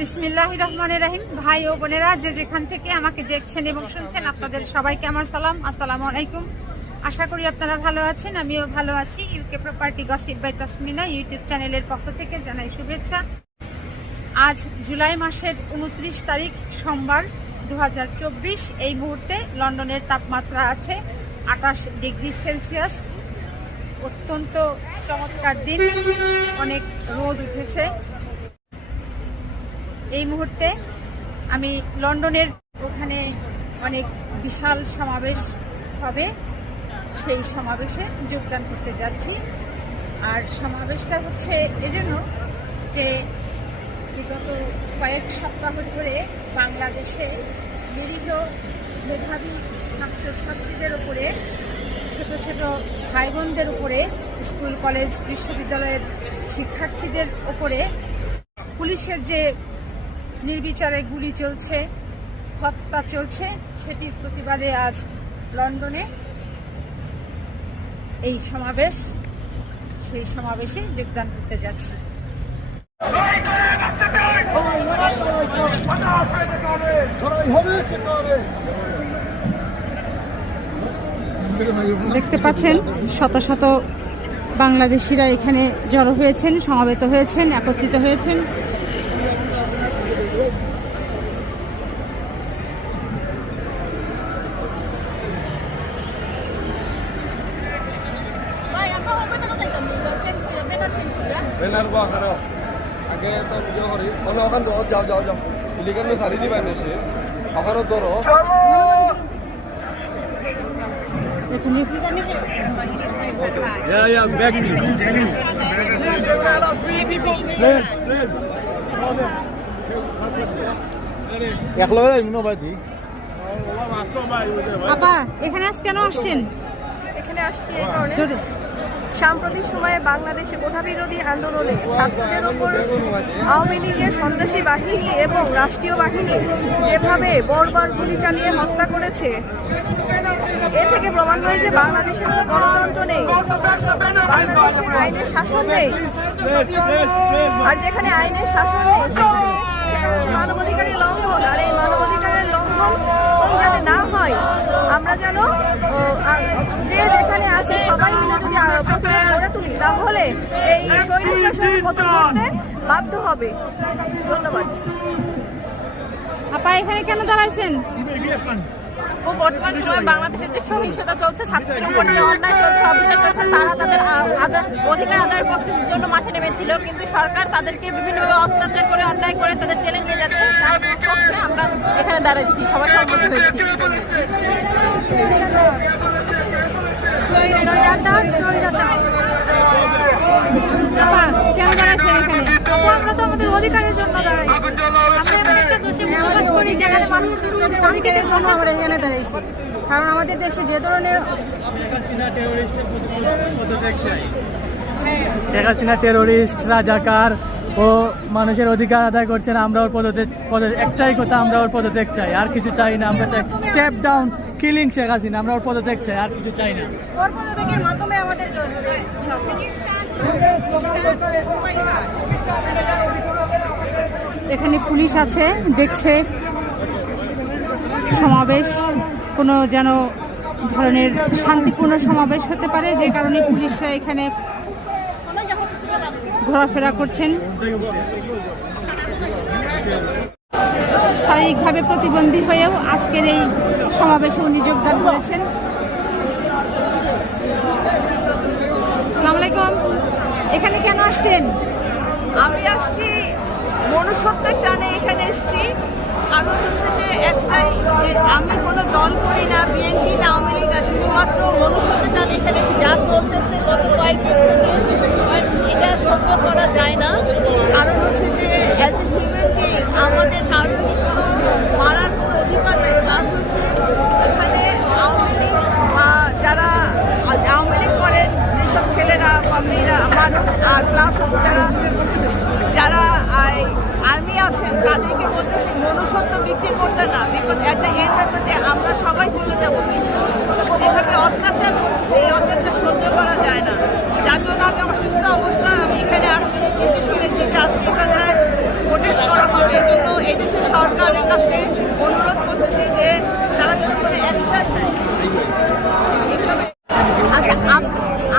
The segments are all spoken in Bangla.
বিসমিল্লাহির রহমানির রহিম। ভাই ও বোনেরা যে যেখান থেকে আমাকে দেখছেন এবং শুনছেন, আপনাদের সবাইকে আমার সালাম, আসসালামু আলাইকুম। আশা করি আপনারা ভালো আছেন, আমিও ভালো আছি। UK property gossip by Tasmina YouTube চ্যানেলের পক্ষ থেকে জানাই শুভেচ্ছা। আজ জুলাই মাসের 29 তারিখ সোমবার 2024। এই মুহূর্তে লন্ডনের তাপমাত্রা আছে 28 ডিগ্রি সেলসিয়াস। অত্যন্ত চমৎকার দিন, অনেক রোদ উঠেছে। এই মুহূর্তে আমি লন্ডনের ওখানে অনেক বিশাল সমাবেশ হবে, সেই সমাবেশে যোগদান করতে যাচ্ছি। আর সমাবেশটা হচ্ছে এজন্য যে বিগত কয়েক সপ্তাহ ধরে বাংলাদেশে নিরীহ মেধাবী ছাত্রছাত্রীদের উপরে, ছোট ছোট ভাই বোনদের উপরে, স্কুল কলেজ বিশ্ববিদ্যালয়ের শিক্ষার্থীদের উপরে পুলিশের যে নির্বিচারে গুলি চলছে, হত্যা চলছে, সেটির প্রতিবাদে আজ লন্ডনে এই সমাবেশ। সেই সমাবেশে যোগদান করতে যাচ্ছি। দেখতে পাচ্ছেন শত শত বাংলাদেশিরা এখানে জড়ো হয়েছেন, সমাবেত হয়েছেন, একত্রিত হয়েছেন। Benar gua karo. Age to video kori. Ono akan do jauh. Iligan me sari di bane se. Akaro doro. Yeah, back me. আপা, এখানে আজ কেন আসছেন? এখানে আসছি এই কারণে, সাম্প্রতিক সময়ে বাংলাদেশে কোটা বিরোধী আন্দোলনে ছাত্রদের উপর আওয়ামী লীগের সন্ত্রাসী বাহিনী এবং রাষ্ট্রীয় বাহিনী যেভাবে বর্বর গুলি চালিয়ে হত্যা করেছে, এ থেকে প্রমাণ হয়েছে বাংলাদেশের গণতন্ত্র নেই, বাংলাদেশের আইনের শাসন নেই। আর যেখানে আইনের শাসন নেই সেখানে মানবাধিকারের লঙ্ঘন। আর এই মানবাধিকারের লঙ্ঘন যাতে না হয়, আমরা যেন যে যেখানে আছে সবাই মিলে যদি প্রতিবাদ গড়ে তুলি, তাহলে এই শৈলী শাসন পতন করতে বাধ্য হবে। ধন্যবাদ। আপা, এখানে কেন দাঁড়াইছেন? বর্তমান সময়ে বাংলাদেশের যে সহিংসতা চলছে, ছাত্রদের উপর যে অন্যায় চলছে, অবিচার চলছে, তারা তাদের অধিকার আদায়ের পক্ষের জন্য মাঠে নেমেছিল, কিন্তু সরকার তাদেরকে বিভিন্নভাবে অত্যাচার করে, অন্যায় করে তাদের জেলে নিয়ে যাচ্ছে। তার পক্ষে আমরা এখানে দাঁড়াচ্ছি, সবাই সম্মত হয়েছি। কেন দাঁড়াইছেন এখানে? আমরা তো আমাদের অধিকারের জন্য দাঁড়াইছি। আমরা এমন একটা দেশে বসবাস করি যেখানে মানুষের অধিকারের জন্য আমরা এখানে দাঁড়াইছি। কারণ আমাদের দেশে যে ধরনের শেখ হাসিনা টেরোরিস্ট, রাজাকার ও মানুষের অধিকার আদায় করছেন, আমরা ওর একটাই কথা, আমরা ওর পদত্যাগ চাই, আর কিছু চাই না। আমরা চাই step down killing Sheikh Hasina, আমরা ওর পদত্যাগ চাই, আর কিছু চাই না। ওর পদত্যাগের মাধ্যমে আমাদের এখানে পুলিশ আছে, দেখছে সমাবেশ কোনো যেন ধরনের শান্তিপূর্ণ সমাবেশ হতে পারে, যে কারণে পুলিশরা এখানে ঘোরাফেরা করছেন। শারীরিকভাবে প্রতিবন্ধী হয়েও আজকের এই সমাবেশে উনি যোগদান করেছেন। আসসালামু আলাইকুম। এখানে কেন আসছেন? আমি আসছি মনুষ্যত্বের টানে এখানে এসেছি। কারণ হচ্ছে যে একটাই, যে আমি কোনো দল করি না, বিএনপি না, আওয়ামী লীগ না, শুধুমাত্র মনুষ্যত্বের টানে এখানে এসেছি। যা চলতেছে গত কয়েকদিন থেকে, এটা সহ্য করা যায় না। কারণ হচ্ছে যে অ্যাজ এ হিউম্যান বিং আমাদের কারোর কোনো মারার কোনো অধিকার নেই। প্লাস হচ্ছে এখানে আওয়ামী লীগ যারা আওয়ামী লীগ করেন যেসব ছেলেরা বা মেয়েরা মানুষ, আর প্লাস হচ্ছে যারা আর্মি আছেন, তাদেরকে বলতেছি মনুষ্যত্ব বিক্রি করতে না। Because at the end of the day আমরা সবাই চলে যাবো, কিন্তু যেভাবে অত্যাচার করতেছে এই অত্যাচার সহ্য করা যায় না। যার জন্য আমি অসুস্থ অবস্থা আমি এখানে আসছি, কিন্তু শুনেছি যে আজকে এখানে সরকারের কাছে অনুরোধ করতেছি যে তারা যেন কোনো অ্যাকশন নেয়। আচ্ছা,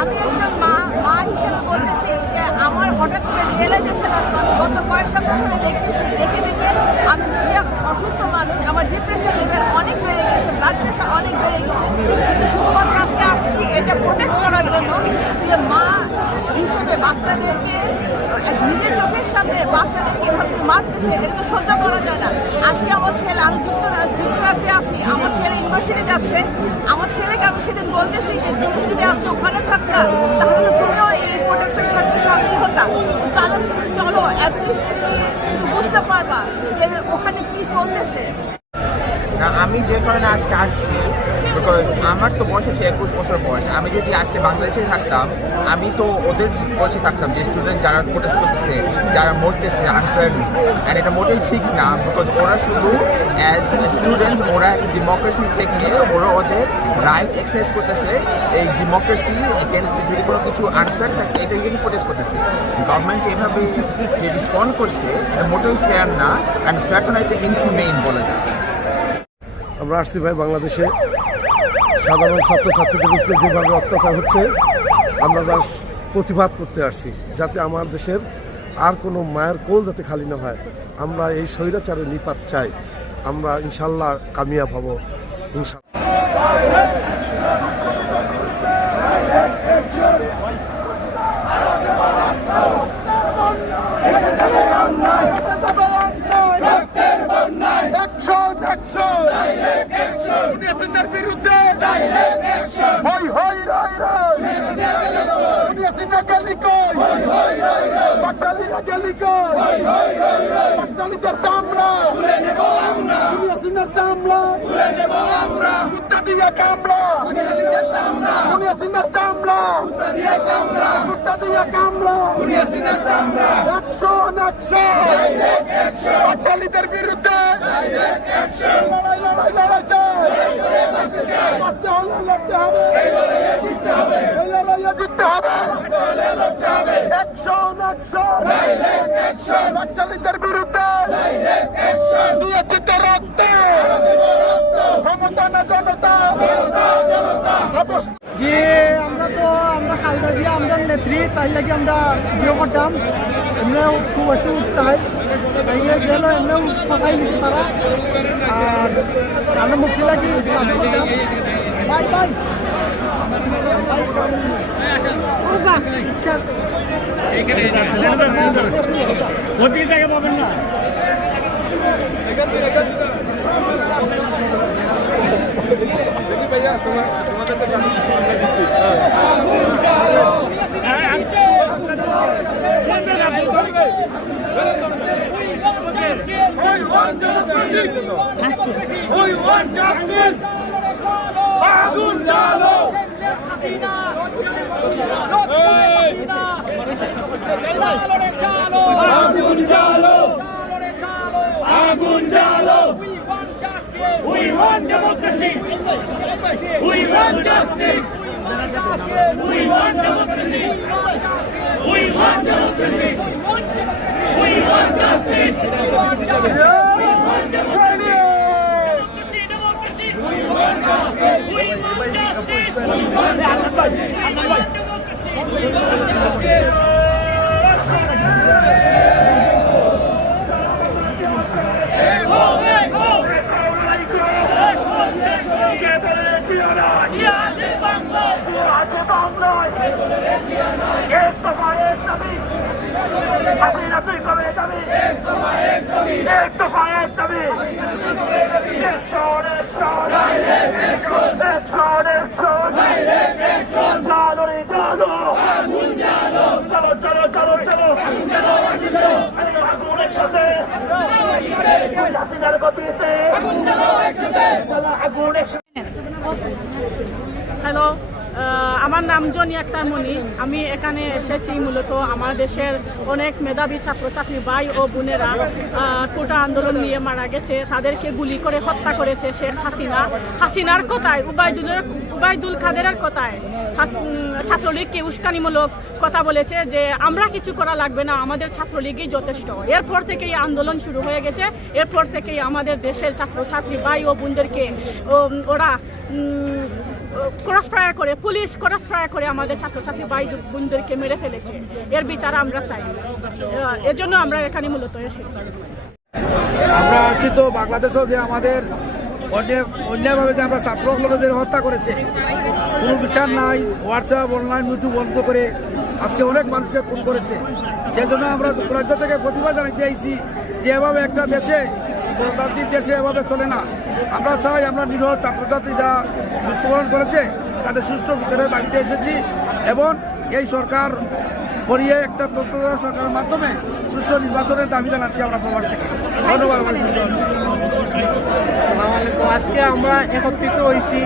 আমি একজন মা হিসেবে বলতেছি যে আমার হঠাৎ করে রিয়েলাইজেশন আসলো, আমি গত কয়েক সপ্তাহ ধরে দেখতেছি, দেখে আমি নিজে অসুস্থ মানুষ, আমার ডিপ্রেশন লেভেল অনেক বেড়ে গেছে, ব্লাড প্রেশার অনেক বেড়ে গেছে। কিন্তু শুধুমাত্র আজকে আসছি এটা প্রোটেস্ট করার জন্য যে মা হিসেবে বাচ্চাদেরকে নিজের চোখের সামনে বাচ্চাদেরকে এভাবে মারতেছে, এটা তো সহ্য করা যায় না। আজকে আমার ছেলে, আমি যুক্তরাজ্যে আছি, আমার ছেলে ইউনিভার্সিটি যাচ্ছে, আমার ছেলেকে আমি সেদিন বলতেছি যে তুমি যদি আজকে ওখানে থাকতা তাহলে তো তুমিও এই প্রোটেক্টের সাথে সামিল হতা, তাহলে তুমি চলো অ্যাটলিস্ট তুমি বুঝতে পারবা যে ওখানে কি চলতেছে। না, আমি যে কারণে আজকে আসছি, বিকজ আমার তো বয়স হচ্ছে 21 বছর বয়স। আমি যদি আজকে বাংলাদেশে থাকতাম, আমি তো ওদের বয়সে থাকতাম যে স্টুডেন্ট যারা প্রোটেস্ট করতেছে, যারা মরতেছে আনফেয়ারলি। অ্যান্ড এটা মোটেই ঠিক না, বিকজ ওরা শুধু অ্যাজ স্টুডেন্ট ওরা একটা ডেমোক্রেসি থেকে ওরা ওদের রাইট এক্সারসাইজ করতেছে। এই ডেমোক্রেসি এগেনস্টে যদি কোনো কিছু আনফেয়ার থাকে এটা কিন্তু প্রোটেস্ট করতেছে। গভর্নমেন্ট এভাবে যে রেসপন্ড করছে এটা মোটেই ফেয়ার না, অ্যান্ড ফেয়ার তো না, এটা ইনহিউমেইন বলা যায়। আমরা আসছি ভাই বাংলাদেশে সাধারণ ছাত্রছাত্রীদের উপরে যেভাবে অত্যাচার হচ্ছে, আমরা তার প্রতিবাদ করতে আসছি, যাতে আমার দেশের আর কোনো মায়ের কোল যাতে খালি না হয়। আমরা এই স্বৈরাচারের নিপাত চাই, আমরা ইনশাল্লাহ কামিয়াব হব ইনশাল্লাহ। বিরুদ্ধে বাকশালীদের বিরুদ্ধে নিয়োজিত রক্তে ক্ষমতা না জনতা। যে আমরা খালদা দিয়ে আমরা নেত্রী, তাই লাগে আমরা ভিডিও করতাম, এমনিও খুব অসুবিধা হয়, তাই জেল এমনিও ফসাই নিচ্ছে তারা। আর আমরা মুক্তি লাগি করতাম। বাই বাই পাবেন না। ভাইয়া তোমাদের তো জানি আমরা জিতছি। We want democracy. We want justice. We want democracy. We want democracy. We want justice. We want democracy. Democracy. We want justice. We want justice. We want democracy. We want justice. Hello, আমার নাম জনি আক্তার মনি। আমি এখানে এসেছি মূলত আমার দেশের অনেক মেধাবী ছাত্রছাত্রী ভাই ও বোনেরা কোটা আন্দোলন নিয়ে মারা গেছে, তাদেরকে গুলি করে হত্যা করেছে শেখ হাসিনার কথায়, উবাইদুল কাদেরের কথায় ছাত্রলীগকে উস্কানিমূলক কথা বলেছে যে আমরা কিছু করা লাগবে না, আমাদের ছাত্রলীগই যথেষ্ট। এরপর থেকেই আন্দোলন শুরু হয়ে গেছে। এরপর থেকেই আমাদের দেশের ছাত্রছাত্রী ভাই ও বোনদেরকে ওরা ক্রস ফায়ার করে, পুলিশ ক্রস ফায়ার করে আমাদের ছাত্রছাত্রী ভাই বোনদেরকে মেরে ফেলেছে। এর বিচার আমরা চাই, এজন্য আমরা এখানে মূলত এসেছি। আমরা আসছি তো বাংলাদেশেও যে আমাদের অন্যায়ভাবে যে আমরা ছাত্রগুলোদের হত্যা করেছে, কোনো বিচার নাই, হোয়াটসঅ্যাপ অনলাইন ইউটিউব বন্ধ করে আজকে অনেক মানুষকে খুন করেছে। সেজন্য আমরা যুক্তরাজ্য থেকে প্রতিবাদ জানাইতে আইছি যে এভাবে একটা দেশে, গণতান্ত্রিক দেশে এভাবে চলে না। আমরা চাই আমরা নিরীহ ছাত্রছাত্রী যারা মৃত্যুবরণ করেছে তাদের সুষ্ঠু বিচারের দাবিতে এসেছি এবং এই সরকার করিয়ে একটা তত্ত্বাবধায়ক সরকারের মাধ্যমে সুষ্ঠু নির্বাচনের দাবি জানাচ্ছি আমরা প্রবাস থেকে। ধন্যবাদ। আজকে আমরা একত্রিত হয়েছি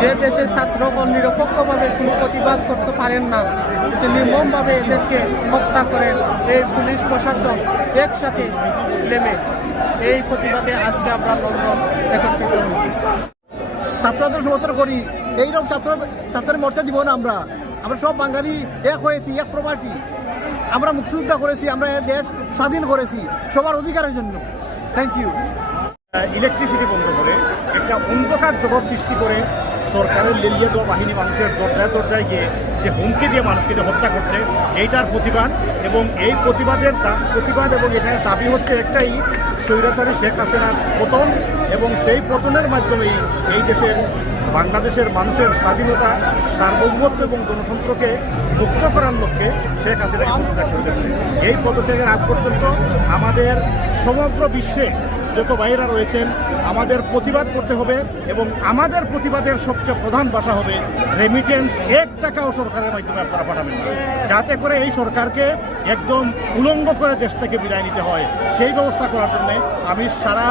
যে দেশের ছাত্রগণ নিরপেক্ষভাবে কোনো প্রতিবাদ করতে পারেন না, যে নির্মমভাবে এদেরকে হত্যা করেন এই পুলিশ প্রশাসন একসাথে নেমে, এই প্রতিবাদে আজকে আমরা লন্ডন একত্রিত হয়েছি। ছাত্রদের সমর্থন করি, এইরকম ছাত্রের মরতে দিব না। আমরা সব বাঙালি এক হয়েছি, এক প্রবাসী। আমরা মুক্তিযোদ্ধা করেছি, আমরা এই দেশ স্বাধীন করেছি সবার অধিকারের জন্য। Thank you. ইলেকট্রিসিটি বন্ধ করে একটা অন্ধকার জগৎ সৃষ্টি করে সরকারের লেলিয়ে দেওয়া বাহিনী মানুষের দরজায় দরজায় গিয়ে যে হুমকি দিয়ে মানুষকে যে হত্যা করছে, এইটার প্রতিবাদ এবং এই প্রতিবাদ এবং এখানে দাবি হচ্ছে একটাই, স্বৈরাচারী শেখ হাসিনার পতন এবং সেই পতনের মাধ্যমেই এই দেশের বাংলাদেশের মানুষের স্বাধীনতা, সার্বভৌমত্ব এবং গণতন্ত্রকে মুক্ত করার লক্ষ্যে শেখ হাসিনা পদত্যাগ করে যাচ্ছে। এই পদত্যাগের আগ পর্যন্ত আমাদের সমগ্র বিশ্বে যত ভাইরা রয়েছেন আমাদের প্রতিবাদ করতে হবে এবং আমাদের প্রতিবাদের সবচেয়ে প্রধান ভাষা হবে রেমিটেন্স। 1 টাকাও সরকারের মাধ্যমে আপনারা পাঠাবেন না, যাতে করে এই সরকারকে একদম উলঙ্গ করে দেশ থেকে বিদায় নিতে হয়। সেই ব্যবস্থা করার জন্য আমি সারা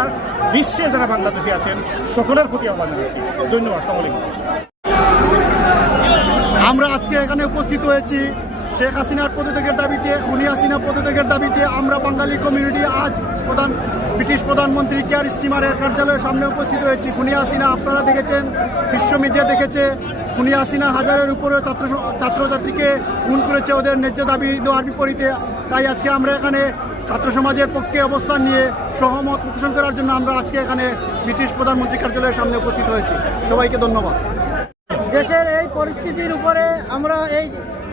বিশ্বে যারা বাংলাদেশে আছেন সকলের প্রতি আহ্বান জানাচ্ছি। ধন্যবাদ। আসসালামু আলাইকুম। আমরা আজকে এখানে উপস্থিত হয়েছি শেখ হাসিনার পদত্যাগের দাবিতে, খুনি হাসিনা পদত্যাগের দাবিতে। আমরা বাঙালি কমিউনিটি আজ ব্রিটিশ প্রধানমন্ত্রী কেয়ার স্টিমারের কার্যালয়ের সামনে উপস্থিত হয়েছি। খুনি হাসিনা আপনারা দেখেছেন, বিশ্ব মিডিয়া দেখেছে, খুনি হাসিনা হাজারের উপরে ছাত্রছাত্রীকে খুন করেছে ওদের ন্যায্য দাবি দেওয়ার বিপরীতে। তাই আজকে আমরা এখানে ছাত্র সমাজের পক্ষে অবস্থান নিয়ে সহমত পোষণ করার জন্য আমরা আজকে এখানে ব্রিটিশ প্রধানমন্ত্রী কার্যালয়ের সামনে উপস্থিত হয়েছি। সবাইকে ধন্যবাদ। দেশের এই পরিস্থিতির উপরে আমরা এই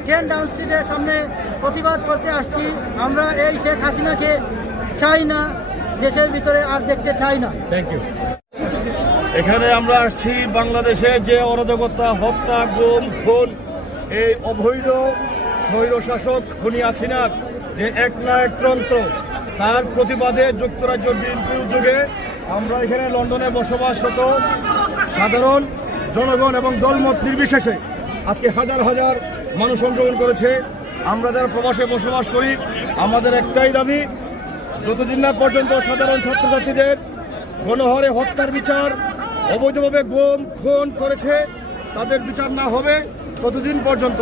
10 ডাউন স্ট্রিটের সামনে প্রতিবাদ করতে আসছি। আমরা এই শেখ হাসিনাকে চাই না, দেশের ভিতরে আর দেখতে চাই না। Thank you. এখানে আমরা আসছি বাংলাদেশের যে অরাজকতা, হত্যা, গুম, খুন, এই অবৈধ স্বৈরশাসক খুনি হাসিনার যে একনায়কতন্ত্র, তার প্রতিবাদে যুক্তরাজ্য বিএনপির উদ্যোগে আমরা এখানে লন্ডনে বসবাসরত সাধারণ জনগণ এবং দলমত নির্বিশেষে আজকে হাজার হাজার মানুষ অংশগ্রহণ করেছে। আমরা যারা প্রবাসে বসবাস করি, আমাদের একটাই দাবি, যতদিন না পর্যন্ত সাধারণ ছাত্রছাত্রীদের গণহারে হত্যার বিচার, অবৈধভাবে গুম খুন করেছে তাদের বিচার না হবে, ততদিন পর্যন্ত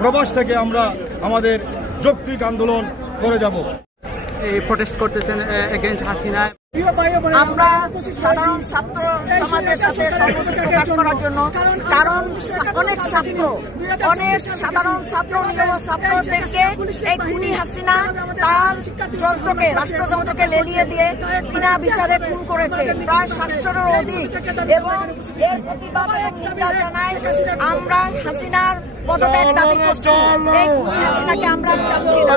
প্রবাস থেকে আমরা আমাদের যৌক্তিক আন্দোলন করে যাব। এই প্রোটেস্ট করতেছেন এগেইনস্ট হাসিনা। আমরা সাধারণ ছাত্র সমাজের সাথে সংহতি প্রকাশ করার জন্য, কারণ অনেক সাধারণ ছাত্র নিরীহ ছাত্রদেরকে এই খুনি হাসিনা তার যন্ত্রকে, রাষ্ট্রযন্ত্রকে লেলিয়ে দিয়ে বিনা বিচারে খুন করেছে, প্রায় 700-এরও অধিক। এবং এর প্রতিবাদ এবং নিন্দা জানাই আমরা হাসিনার পদত্যাগ দাবি করছি। এই খুনি হাসিনাকে আমরা চাচ্ছি না।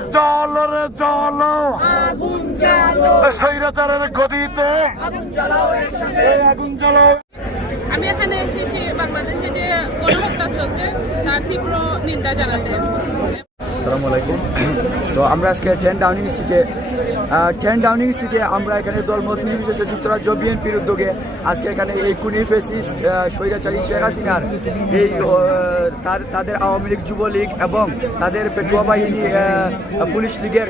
আগুন জ্বালো, স্বৈরাচারের গদিতে আগুন জ্বালাও। আমি এখানে এসেছি বাংলাদেশে যে গণহত্যা চলছে তার তীব্র নিন্দা জানাতে। আসসালামু আলাইকুম। তো আমরা আজকে 10 ডাউনিং স্ট্রিটে আমরা এখানে দলমত নির্বিশেষে যুক্তরাজ্য বিএনপির উদ্যোগে আজকে এখানে এই খুনি ফ্যাসিস্ট স্বৈরাচারী শেখ হাসিনার এই তাদের আওয়ামী লীগ, যুবলীগ এবং তাদের পেটুয়া বাহিনী পুলিশ লীগের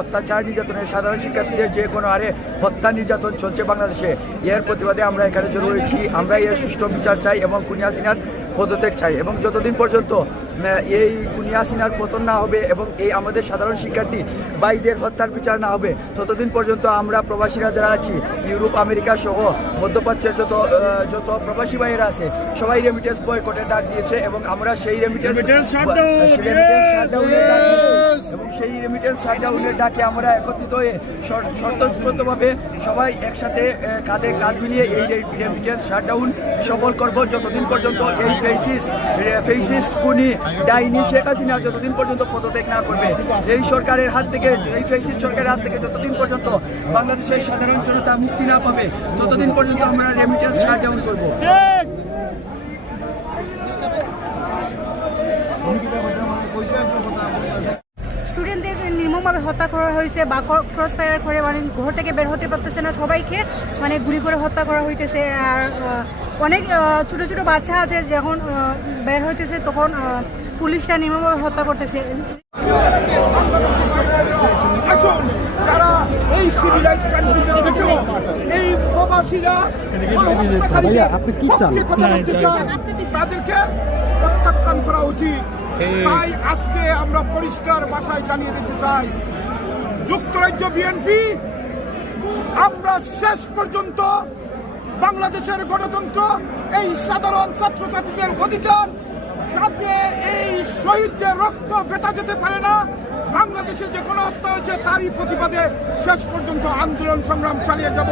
অত্যাচার নির্যাতনের, সাধারণ শিক্ষার্থীদের যে কোনো হারে হত্যা নির্যাতন চলছে বাংলাদেশে। এর প্রতিবাদে আমরা এখানে জড়ো হয়েছি। আমরা এর সুষ্ঠু বিচার চাই এবং খুনি হাসিনার পদত্যাগ চাই এবং যতদিন পর্যন্ত এই খুনি হাসিনার পতন না হবে এবং এই আমাদের সাধারণ শিক্ষার্থী ভাইদের হত্যার বিচার না হবে ততদিন পর্যন্ত আমরা প্রবাসীরা যারা আছি ইউরোপ আমেরিকা সহ মধ্যপ্রাচ্যের যত প্রবাসী ভাইয়েরা আছে সবাই রেমিটেন্স বয়কটের ডাক দিয়েছে এবং আমরা সেই রেমিটেন্স শাটডাউনের ডাকে আমরা একত্রিত হয়ে স্বতঃস্ফূর্তভাবে সবাই একসাথে কাঁধে কাঁধ মিলিয়ে এই রেমিটেন্স শাটডাউন সফল করব যতদিন পর্যন্ত এই ফেসিস্ট খুনি ডাইনি শেখ হাসিনা যতদিন পর্যন্ত পদত্যাগ না করবে এই সরকারের হাত থেকে এই ফেসিস্ট সরকারের হাত থেকে যতদিন পর্যন্ত বাংলাদেশের সাধারণ জনতা মুক্তি না পাবে ততদিন পর্যন্ত আমরা রেমিটেন্স শাটডাউন করব। স্টুডেন্টদের নির্মমভাবে হত্যা করা হয়েছে বা ক্রস ফায়ার করে মানে ঘর থেকে বের হতে পারতেছে না, সবাইকে মানে গুলি করে হত্যা করা হইতেছে। আর অনেক ছোট ছোট বাচ্চা আছে যখন বের হইতেছে তখন পুলিশরা নির্মমভাবে হত্যা করতেছে। আসুন যারা এই সিভিলাইজ কান্ট্রিতে থেকেও এই প্রবাসীরা আপনি কি চান তাদেরকে প্রত্যাখ্যান করা উচিত। তাই আজকে আমরা পরিষ্কার ভাষায় জানিয়ে দিতে চাই, যুক্তরাজ্য বিএনপি আমরা শেষ পর্যন্ত বাংলাদেশের গণতন্ত্র, এই সাধারণ ছাত্রছাত্রীদের অধিকার যাতে এই শহীদদের রক্ত বেটা যেতে পারে না, বাংলাদেশে যে গণহত্যা হয়েছে তারই প্রতিবাদে শেষ পর্যন্ত আন্দোলন সংগ্রাম চালিয়ে যাব।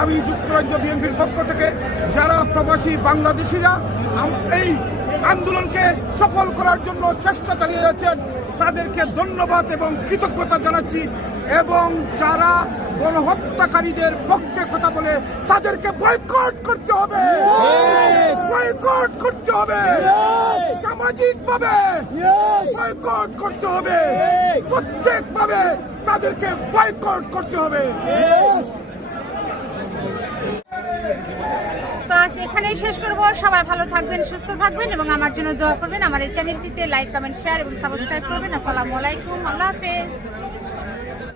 আমি যুক্তরাজ্য বিএনপির পক্ষ থেকে যারা প্রবাসী বাংলাদেশিরা এই আন্দোলনকে সফল করার জন্য চেষ্টা চালিয়ে যাচ্ছেন তাদেরকে ধন্যবাদ এবং কৃতজ্ঞতা জানাচ্ছি, এবং যারা গণহত্যাকারীদের পক্ষে কথা বলে তাদেরকে বয়কট করতে হবে, বয়কট করতে হবে, সামাজিকভাবে বয়কট করতে হবে, প্রত্যেকভাবে তাদেরকে বয়কট করতে হবে। তো আজ এখানেই শেষ করবো। সবাই ভালো থাকবেন, সুস্থ থাকবেন এবং আমার জন্য দোয়া করবেন। আমার এই চ্যানেলটিতে লাইক, কমেন্ট, শেয়ার এবং সাবস্ক্রাইব করবেন। আসসালামু আলাইকুম, আল্লাহ হাফেজ।